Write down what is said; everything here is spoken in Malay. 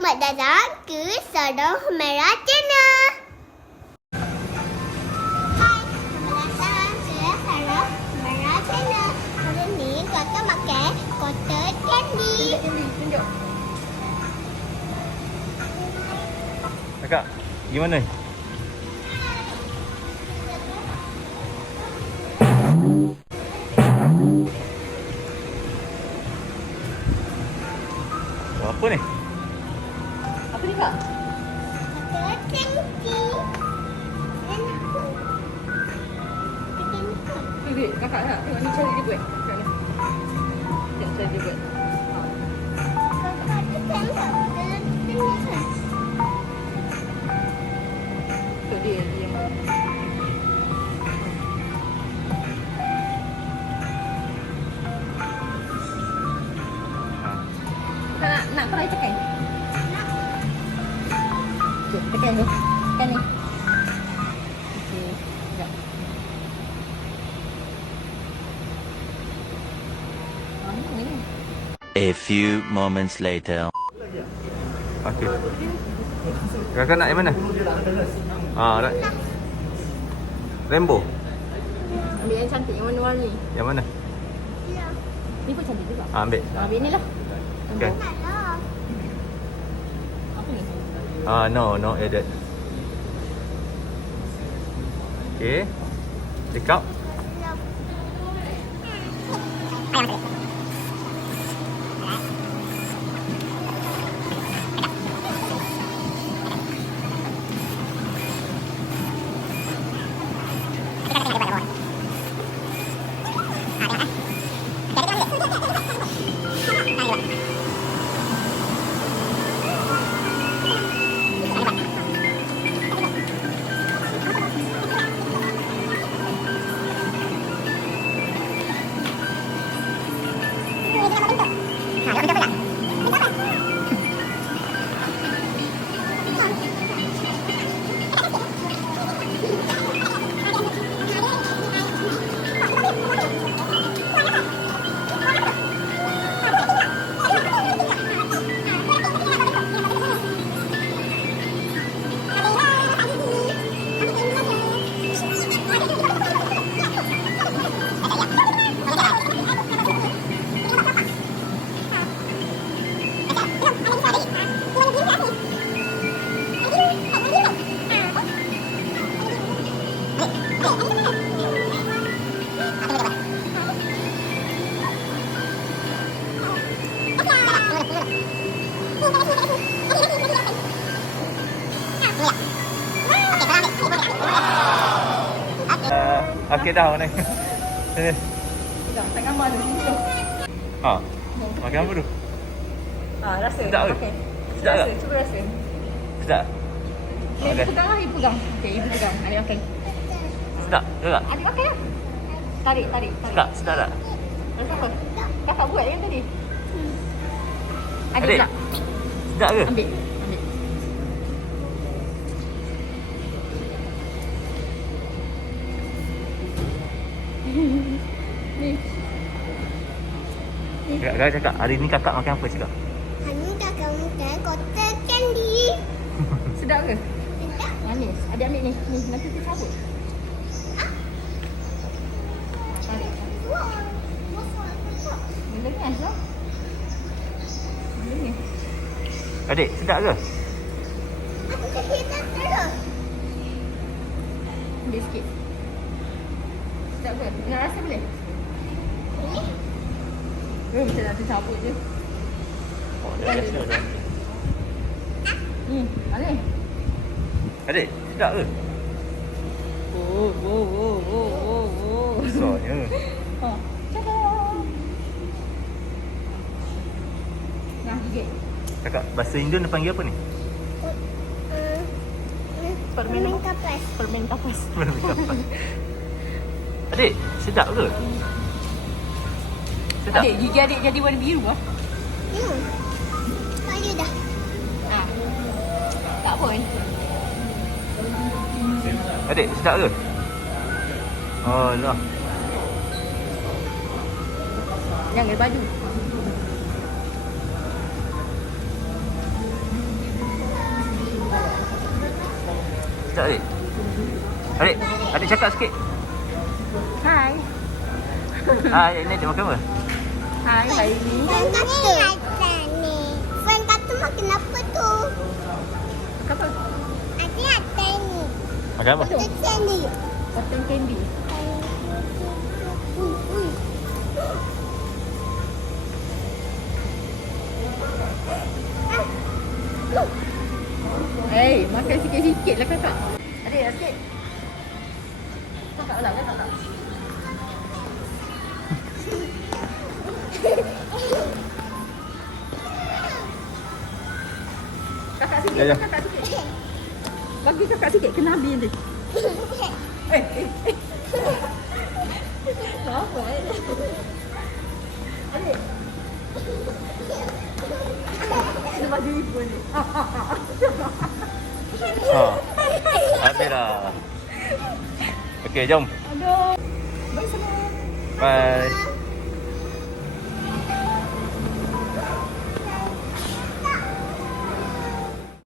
Selamat datang ke Sarang Merah Channel. Hai, selamat datang ke Sarang Merah Channel. Hari ni kakak makan cotton candy. Tunjuk. Kakak, gimana? Apa ni? Apa ni kak? Cotton candy. Wait, kakak nak tengok ni cara dia buat. Macam mana? Tengok cara dia buat. Kakak tekan tak? Tekan. Untuk dia yang buat. Kakak nak try tekan? Okey, tekan ni. Tekan ni. Okey, sekejap. Ni. A few moments later. Okey. Kakak nak yang mana? Nak. Rainbow. Ambil yang cantik, yang warna-warni. Yang mana? Ya. Ni pun cantik juga. Ambil. Ambil ni lah. Okay. Taklah. Apa ni? No added. Okay. Pick up. Okey dah mana? Sini. Sekejap, tak gambar tu. Tunjuk. Makan apa tu? Rasa. Sedap ke? Okay. Sedap Rasa, tak? cuba rasa. Sedap. Ibu Okey. pegang lah, ibu pegang. Okay, ibu pegang. Adik makan. Sedap. Sedap. Adik makan lah. Tarik. Sedap. Sedap tak? Rasa apa? Kakak buat yang tadi. Adik Adik. pula. Sedap ke? Ambil. Ni. Kakak cakap, hari ni kakak makan apa cakap? Hari ni kakak makan cotton candy. Sedap ke? Sedap. Manis. Adik ambil ni. Ni, nanti tu cabut. Tarik. Wah. Melengah lah. Melengah. Adik, sedap ke? Aku cakap tak terus. Ambil sikit. Sedap ke? Nak rasa boleh? Ini. Macam nak tercabut je. Oh, dah rasa dah. Mana? Adik, sedap ke? Oh. Besarnya. Tada! Nah, gigit. Kakak, bahasa Indon dia panggil apa ni? Permen apa? kapas. Permen tapas. Adik, sedap ke? Sedap? Adik, gigi adik jadi warna biru lah. Kaya dah. Tak pun. Adik, sedap ke? Oh, lah. Jangan baju. Sedap adik? Adik, adik cakap sikit. Hai. Ini adik makan apa? Hai, hari ni. Friend kata ni. Friend kata makan apa tu? Apa? Adik ada ni. Makan apa? Kecil ni. Cotton candy. Makan sikit-sikit lah kakak. Adik, sikit. Kakak lah, kakak tak. Kakak sikit, Ya, ya. kakak sikit. Bagi kakak sikit, kena habis ni. Apa Adik. Dia baju ibu ni. Habis dah. Okey, jom. Aduh. Bye, Salam. Bye.